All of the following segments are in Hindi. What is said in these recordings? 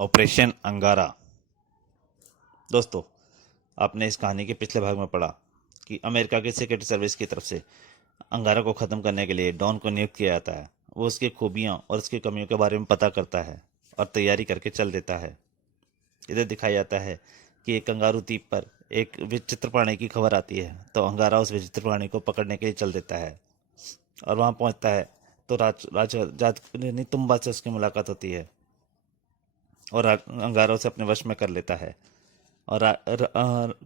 ऑपरेशन अंगारा। दोस्तों, आपने इस कहानी के पिछले भाग में पढ़ा कि अमेरिका की सिक्योरिटी सर्विस की तरफ से अंगारा को ख़त्म करने के लिए डॉन को नियुक्त किया जाता है। वो उसकी खूबियाँ और उसकी कमियों के बारे में पता करता है और तैयारी करके चल देता है। इधर दिखाया जाता है कि एक कंगारू द्वीप पर एक विचित्र प्राणी की खबर आती है, तो अंगारा उस विचित्र प्राणी को पकड़ने के लिए चल देता है और वहाँ पहुँचता है तो राजकुमारी तुम्बा से उसकी मुलाकात होती है और अंगारा उसे अपने वश में कर लेता है और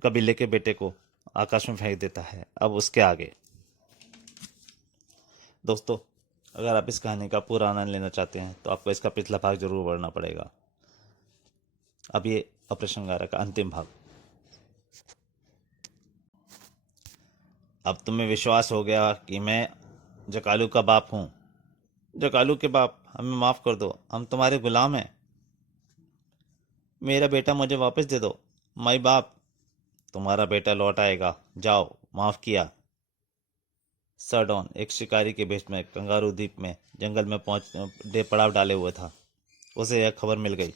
कबीले के बेटे को आकाश में फेंक देता है। अब उसके आगे दोस्तों, अगर आप इस कहानी का पूरा आनंद लेना चाहते हैं तो आपको इसका पिछला भाग जरूर पढ़ना पड़ेगा। अब ये ऑपरेशन अंगारा का अंतिम भाग। अब तुम्हें विश्वास हो गया कि मैं जकालू का बाप हूँ। जकालू के बाप, हमें माफ़ कर दो, हम तुम्हारे गुलाम हैं। मेरा बेटा मुझे वापस दे दो। माई बाप, तुम्हारा बेटा लौट आएगा, जाओ, माफ़ किया। सर डॉन एक शिकारी के भेष में कंगारू द्वीप में जंगल में पहुंच पड़ाव डाले हुए था। उसे यह खबर मिल गई।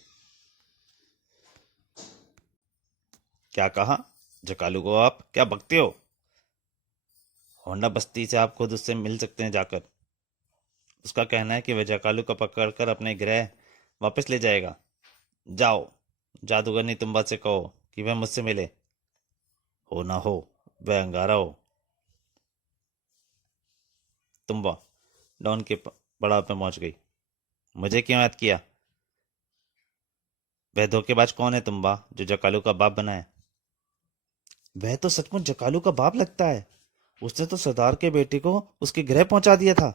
क्या कहा? जकालू को आप क्या बकते हो? होंडा बस्ती से आप खुद उससे मिल सकते हैं जाकर। उसका कहना है कि वह जकालू को पकड़कर अपने गृह वापस ले जाएगा। जाओ, जादूगरनी तुम्बा से कहो कि वह मुझसे मिले। हो ना हो, वह अंगारा हो। तुम्बा डॉन के पड़ाव पे पहुंच गई। मुझे क्यों याद किया? वह धोखेबाज कौन है तुम्बा, जो जकालू का बाप बना है? वह तो सचमुच जकालू का बाप लगता है। उसने तो सरदार के बेटे को उसके गृह पहुंचा दिया था।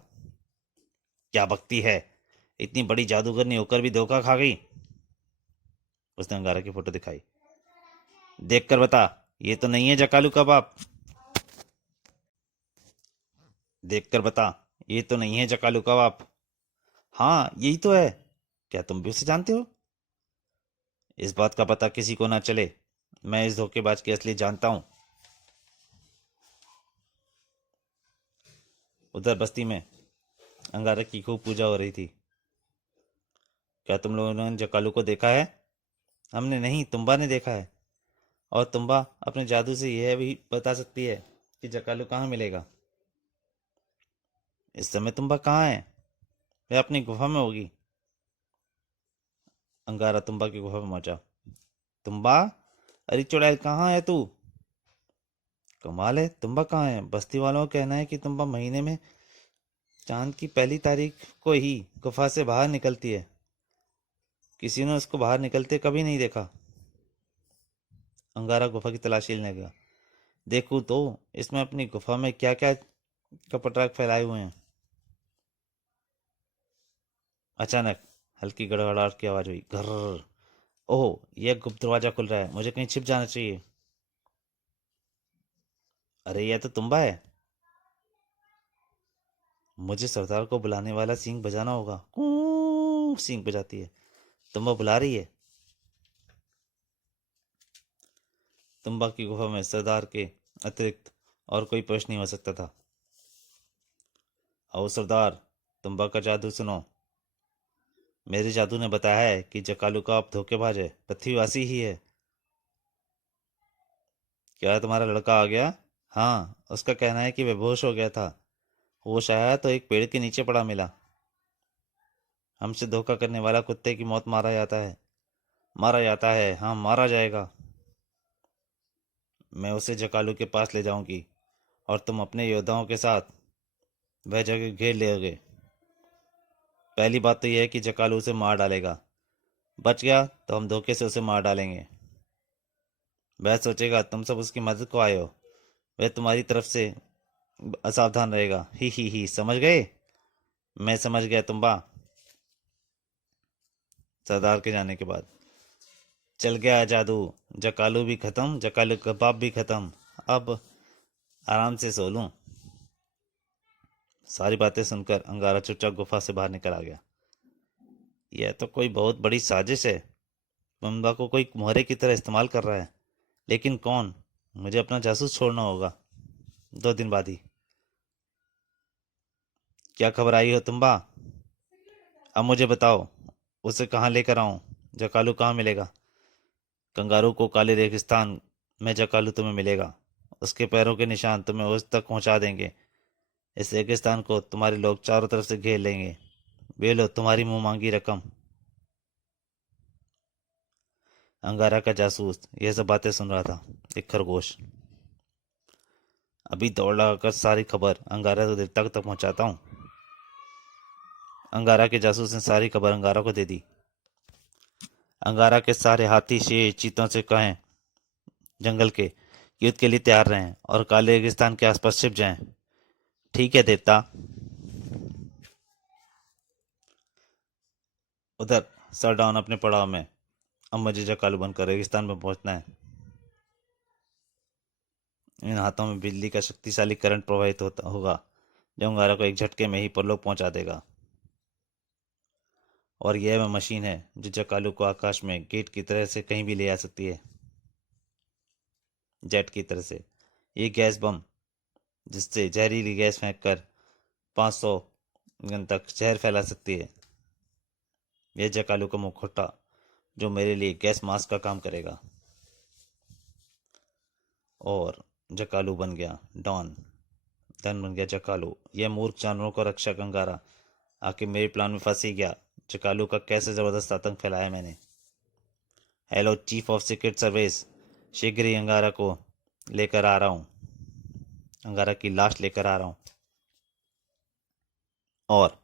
क्या बकती है? इतनी बड़ी जादूगरनी होकर भी धोखा खा गई। उसने अंगारा की फोटो दिखाई। देख कर बता, ये तो नहीं है जकालू का बाप। देख कर बता, ये तो नहीं है जकालू का बाप। हाँ, यही तो है। क्या तुम भी उसे जानते हो? इस बात का पता किसी को ना चले। मैं इस धोखेबाज की असली जानता हूँ। उधर बस्ती में अंगारा की खूब पूजा हो रही थी। क्या तुम लोगों ने जकालू को देखा है? हमने नहीं, तुम्बा ने देखा है। और तुम्बा अपने जादू से यह भी बता सकती है कि जकालू कहाँ मिलेगा। इस समय तुम्बा कहाँ है? वह अपनी गुफा में होगी। अंगारा तुम्बा की गुफा में पहुंचा। तुम्बा, अरे चुड़ैल, कहाँ है तू? कमाल है, तुम्बा कहाँ है? बस्ती वालों का कहना है कि तुम्बा महीने में चांद की पहली तारीख को ही गुफा से बाहर निकलती है। किसी ने उसको बाहर निकलते कभी नहीं देखा। अंगारा गुफा की तलाशी लेने गया। देखूं तो इसमें अपनी गुफा में क्या क्या कपटाक फैलाए हुए हैं। अचानक हल्की गड़गड़ाहट की आवाज हुई। घर। ओह, यह गुप्त दरवाजा खुल रहा है, मुझे कहीं छिप जाना चाहिए। अरे, यह तो तुम्बा है। मुझे सरदार को बुलाने वाला सींग बजाना होगा। कू सींग बजाती है। तुम्बा बुला रही है। तुम्बा की गुफा में सरदार के अतिरिक्त और कोई प्रश्न नहीं हो सकता था। आओ सरदार, तुम्बा का जादू सुनो। मेरे जादू ने बताया है कि जकालू का आप धोखेबाज है, पृथ्वीवासी ही है। क्या तुम्हारा लड़का आ गया? हाँ, उसका कहना है कि वह बेहोश हो गया था। होश आया तो एक पेड़ के नीचे पड़ा मिला। हमसे धोखा करने वाला कुत्ते की मौत मारा जाता है। मारा जाता है, हाँ, मारा जाएगा। मैं उसे जकालू के पास ले जाऊंगी और तुम अपने योद्धाओं के साथ वह जगह घेर लोगे। पहली बात तो यह है कि जकालू उसे मार डालेगा। बच गया तो हम धोखे से उसे मार डालेंगे। वह सोचेगा तुम सब उसकी मदद को आए हो। वह तुम्हारी तरफ से असावधान रहेगा। ही, समझ गए? मैं समझ गया तुम्बा। सरदार के जाने के बाद चल गया जादू। जकालू भी खत्म, जकालू का बाप भी खत्म। अब आराम से सो लूं। सारी बातें सुनकर अंगारा चुपचाप गुफा से बाहर निकल आ गया। यह तो कोई बहुत बड़ी साजिश है। बम्बा को कोई मोहरे की तरह इस्तेमाल कर रहा है। लेकिन कौन? मुझे अपना जासूस छोड़ना होगा। 2 दिन बाद ही। क्या खबर आई हो तुम्बा? अब मुझे बताओ, उसे कहाँ लेकर आऊं? जकालू कहाँ मिलेगा? कंगारू को काले रेगिस्तान में जकालू तुम्हें मिलेगा। उसके पैरों के निशान तुम्हें उस तक पहुंचा देंगे। इस रेगिस्तान को तुम्हारे लोग चारों तरफ से घेर लेंगे। वे लो तुम्हारी मुंह मांगी रकम। अंगारा का जासूस यह सब बातें सुन रहा था। एक खरगोश। अभी दौड़ लगाकर सारी खबर अंगारा तक पहुंचाता हूँ। अंगारा के जासूस ने सारी खबर अंगारा को दे दी। अंगारा के सारे हाथी शेर चीतों से कहें जंगल के युद्ध के लिए तैयार रहें और काले रेगिस्तान के आसपास छिप जाएं। ठीक है देवता। उधर सर डाउन अपने पड़ाव में। अब मुझे जकालू बनकर रेगिस्तान में पहुंचना है। इन हाथों में बिजली का शक्तिशाली करंट प्रवाहित होता होगा जो अंगारा को एक झटके में ही परलोक पहुंचा देगा। और यह वह मशीन है जो जकालू को आकाश में गेट की तरह से कहीं भी ले आ सकती है। जेट की तरह से। ये गैस बम जिससे जहरीली गैस फेंक कर 500 गन तक जहर फैला सकती है। यह जकालू का मुखौटा जो मेरे लिए गैस मास्क का काम करेगा। और जकालू बन गया डॉन। धन बन गया जकालू। यह मूर्ख जानवरों को रक्षक अंगारा आखिर मेरे प्लान में फंस ही गया। जकालू का कैसे जबरदस्त आतंक फैलाया मैंने। Hello chief of secret service, शीघ्र ही अंगारा को लेकर आ रहा हूँ। अंगारा की लाश लेकर आ रहा हूँ। और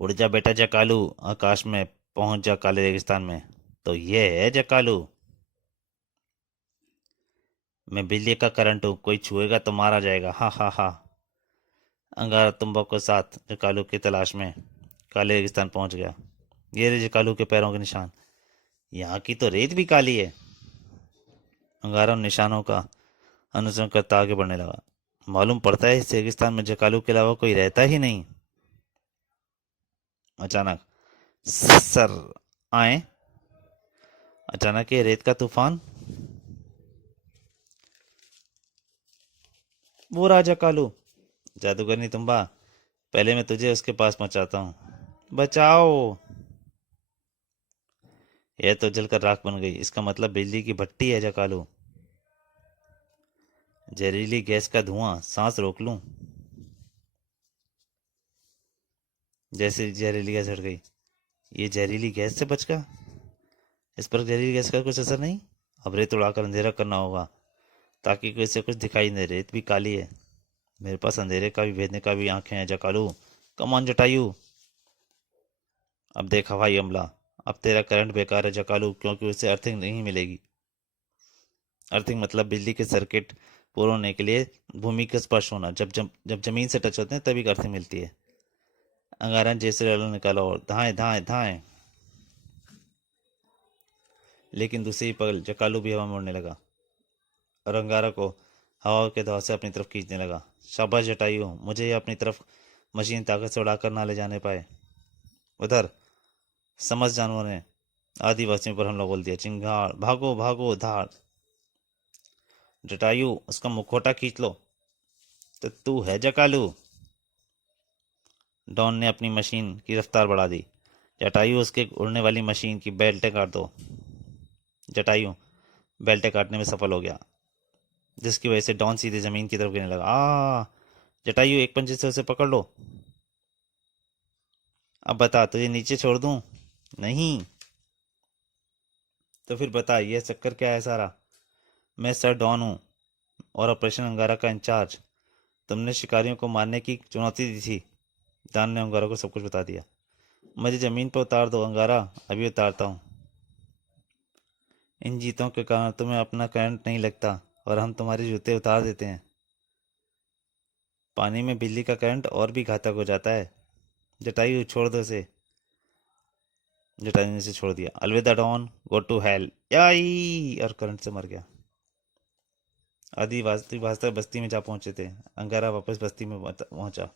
उड़ जा बेटा जकालू, आकाश में पहुंच जा काले रेगिस्तान में। तो ये है जकालू। मैं बिजली का करंट हूँ, कोई छुएगा तो मारा जाएगा। हा हा हा। अंगारा तुम्बा के साथ जकालू की तलाश में काले रेगिस्तान पहुंच गया। ये रहे जकालू के पैरों के निशान। यहाँ की तो रेत भी काली है। अंगारा उन निशानों का अनुसरण करता आगे बढ़ने लगा। मालूम पड़ता है इस रेगिस्तान में जकालू के अलावा कोई रहता ही नहीं। अचानक सर आए। अचानक ये रेत का तूफान। वो रहा जकालू। जादूगरनी तुम्बा, पहले मैं तुझे उसके पास पहुंचाता हूँ। बचाओ। यह तो जलकर राख बन गई। इसका मतलब बिजली की भट्टी है जकालू। जहरीली गैस का धुआं, सांस रोक लूं। जैसे जहरीली गैस हट गई। ये जहरीली गैस से बच गया। इस पर जहरीली गैस का कुछ असर नहीं। अब रेत उड़ाकर अंधेरा करना होगा ताकि कोई से कुछ दिखाई नहीं। रेत भी काली है। मेरे पास अंधेरे का भी भेदने का भी आंखें हैं जकालू। Come on Jatayu. अब देख हवाई अमला। अब तेरा करंट बेकार है जकालू, क्योंकि उसे अर्थिंग नहीं मिलेगी। अर्थिंग मतलब बिजली के सर्किट पूर्ण होने के लिए भूमि का स्पर्श होना। जब जमीन से टच होते हैं तभी अर्थिंग मिलती है। अंगारा ने जैसे रेलो निकाला और धाएं धाएं धाएं। लेकिन दूसरी पल जकालू भी हवा में उड़ने लगा और अंगारा को हवा के दौर से अपनी तरफ खींचने लगा। शाबाश जटायु, मुझे यह अपनी तरफ मशीन ताकत से उड़ाकर ना ले जाने पाए। उधर समझ जानवरों ने आदिवासियों पर हमला बोल दिया। चिंगार भागो भागो धाड़। जटायु उसका मुखौटा खींच लो। तो तू है जकालू। डॉन ने अपनी मशीन की रफ्तार बढ़ा दी। जटायु उसके उड़ने वाली मशीन की बेल्टें काट दो। जटायु बेल्टें काटने में सफल हो गया, जिसकी वजह से डॉन सीधे जमीन की तरफ गिरने लगा। जटायु एक पंजे से उसे पकड़ लो। अब बता, तुझे नीचे छोड़ दूं? नहीं। तो फिर बता, यह चक्कर क्या है सारा? मैं सर डॉन हूं और ऑपरेशन अंगारा का इंचार्ज। तुमने शिकारियों को मारने की चुनौती दी थी। डॉन ने अंगारा को सब कुछ बता दिया। मुझे जमीन पर उतार दो अंगारा, अभी उतारता हूँ। इन जीतों के कारण तुम्हें अपना करंट नहीं लगता और हम तुम्हारे जूते उतार देते हैं। पानी में बिजली का करंट और भी घातक हो जाता है। जटायु छोड़ दो इसे। जटायु ने इसे छोड़ दिया। अलविदा डॉन, गो टू हेल। याई, और करंट से मर गया। आदिवासी भास्कर बस्ती में जा पहुंचे थे। अंगारा वापस बस्ती में पहुंचा।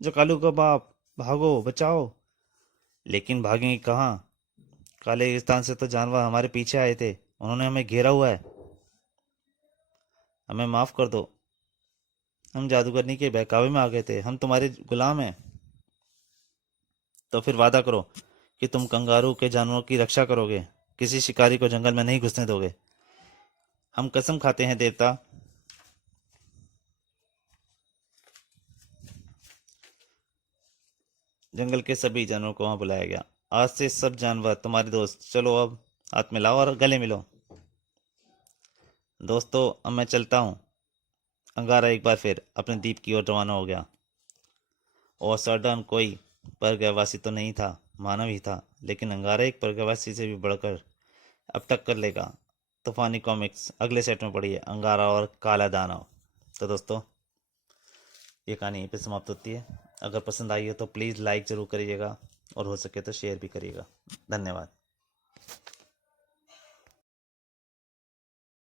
जकालू का बाप, भागो बचाओ। लेकिन भागेंगे कहाँ? काले रेगिस्तान से तो जानवर हमारे पीछे आए थे। उन्होंने हमें घेरा हुआ है। हमें माफ कर दो। हम जादूगरनी के बहकावे में आ गए थे। हम तुम्हारे गुलाम हैं। तो फिर वादा करो कि तुम कंगारू के जानवरों की रक्षा करोगे, किसी शिकारी को जंगल में नहीं घुसने दोगे। हम कसम खाते हैं देवता, जंगल के सभी जानवरों को वहां बुलाया गया। आज से सब जानवर तुम्हारे दोस्त, चलो अब हाथ मिलाओ और गले मिलो। दोस्तों अब मैं चलता हूँ। अंगारा एक बार फिर अपने द्वीप की ओर रवाना हो गया। और सडन कोई परग्रहवासी तो नहीं था, मानव ही था, लेकिन अंगारा एक परग्रहवासी से भी बढ़कर अब टक्कर लेगा। तूफानी कॉमिक्स अगले सेट में पढ़िए, अंगारा और काला दानव। तो दोस्तों ये कहानी यहीं पे समाप्त होती है। अगर पसंद आई हो तो प्लीज़ लाइक ज़रूर करिएगा और हो सके तो शेयर भी करिएगा। धन्यवाद।